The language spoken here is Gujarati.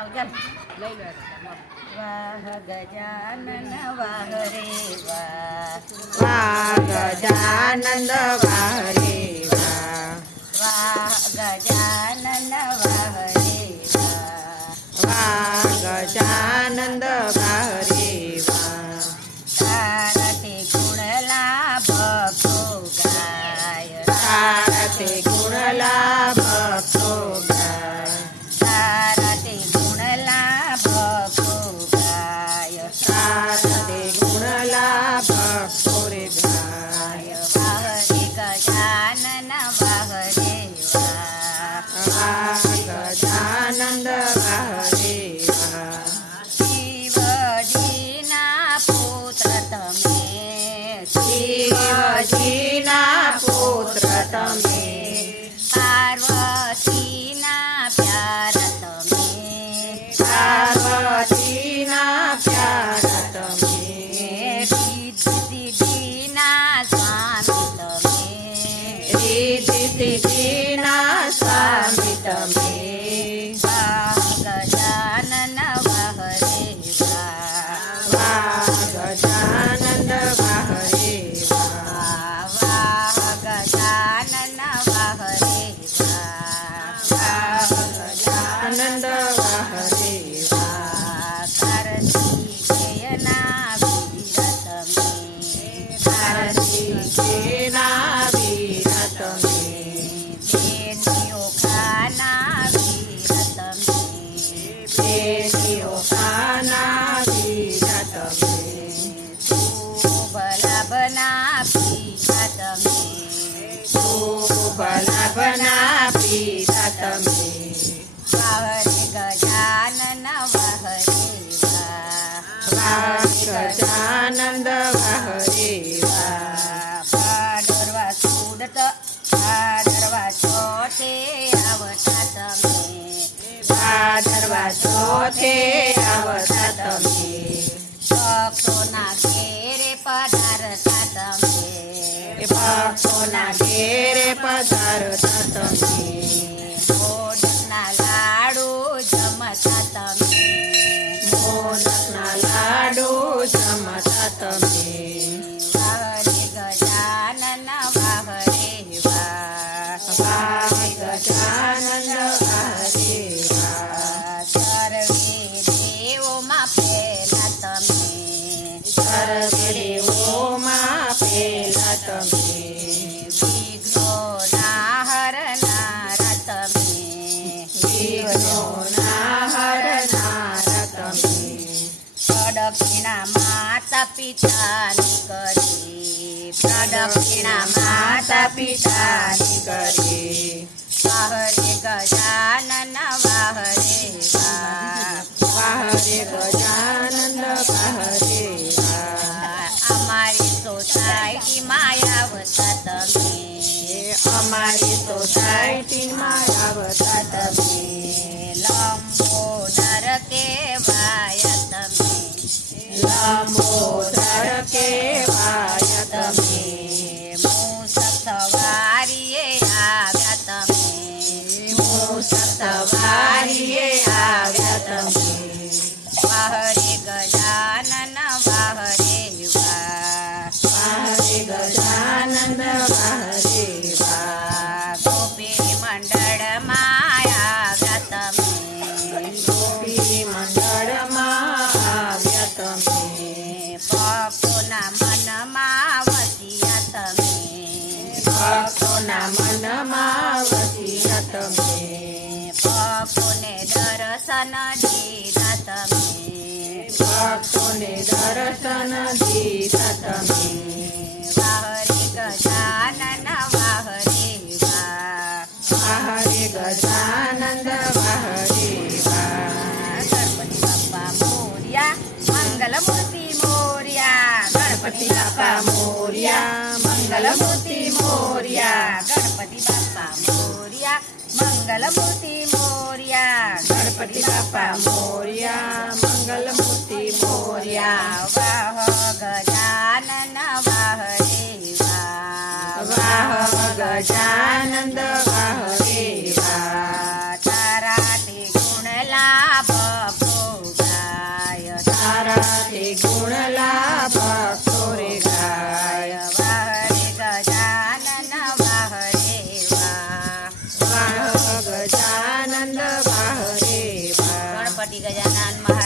વાહ ગજાનન વાહ રે વાહ, વાહ ગજાનંદ વાહ રે વાહ, વાહ ગજાનન વાહ રે વાહ, વાહ ગજાનંદ વાહ રે વાહ. તારથી ગુણલા ભક્તો ગાય, તારથી ગુણલા ભક્તો ગાય, તારથી ગુણલા ભક્તો ગાય, તારથી ગુણલા ભક્તો રે ગાય. વાહ રે ગજાનન વાહ રે વાહ, વાહ ગજાનંદ વાહ રે વાહ, શિવજીના પુત્ર તમે, શિવજીના પુત્ર તમે, પાર્વતીના પ્યારા તમે, પાર્વતીના પ્યારા તમે, સિદ્ધિ સિદ્ધિના સ્વામી તમે, રીતિ સિદ્ધિના સ્વામી તમે. વાહ ગજાનન વાહ રે વાહ, વાહ ગજાનંદ વાહ રે વાહ, વાહ ગજાનન વાહ રે વાહ, વાહ ગજાનંદ વાહ રે વાહ. કાર્તિકેયના વીર તમે, કાર્તિકેયના વીર તમે, બેટીઓ ખાના વીર તમે, બેટીઓ ખાના વીર તમે, શુભ લાભના પિતા તમે, શુભ લાભના પિતા તમે. વાહ રે ગજાનન વાહ રે વાહ, વાહ ગજાનંદ વાહ રે વાહ, ભાદરવા સુદત ભાદરવા ચોથે આવતા તમે, ભાદરવા ચોથે આવતા તમે, ભક્તોના ઘેરે પધારતા તમે, ભક્તોના ઘેરે પધારતા તમે, મોદકના લાડુ જમતા તમે, મોદકના લાડુ જમતા તમે. વાહ રે ગજાનન વાહ રે વાહ, વાહ ગજાનંદ વાહ રે વાહ, સર્વે દેવોમાં પહેલા તમે, સર્વે દેવોમાં પહેલા તમે, વિઘ્નોના હરનારા તમે, વિઘ્નોના હરનારા તમે, પ્રદક્ષિણા માતા પિતાની કરી, પ્રદક્ષિણા માતા પિતાની કરી. વાહ રે ગજાનન વાહ રે વાહ, વાહ રે ગજાનંદ વાહ રે વાહ, અમારી સોસાયટીમાં આવતા તમે, અમારી સોસાયટીમાં આવતા તમે, લંબોદર કેવાય તમે, લંબોદર કેવાય તમે, મૂસક સવારીએ આવ્યા તમે, મૂસક સવારીએ આવ્યા તમે, વાહ રે ગજાનન વાહ રે વાહ, વાહ રે ગજાનંદ વાહ રે વાહ, ગોપી મંડળમાં આવ્યા તમે, ગોપી મંડળમાં આવ્યા તમે, ભક્તોના મનમાં વસ્યા તમે, ભક્તોના મનમાં વસ્યા તમે, ભક્તોને દર્શન દીધા તમે, ભક્તોને દર્શન દીધા તમે, વાહ રે ગજાનન વાહ રે વાહ, વાહ રે ગજાનંદ વાહ રે વાહ. ગણપતિ બાપ્પા મોર્યા, મંગલમૂર્તિ મોર્યા, ગણપતિ બાપા મોર્યા, મંગલમૂર્તિ મોર્યા, ગણપતિ બાપ્પા મોર્યા, મંગલમૂર્તિ મોર્યા, ગણપતિ બાપા મોર્યા, મંગલમૂર્તિ મોર્યા. વાહ ગજાનન વાહ રે વાહ, વાહ ગજાનંદ વાહ રે વાહ, તારા તે ગુણલા गजानन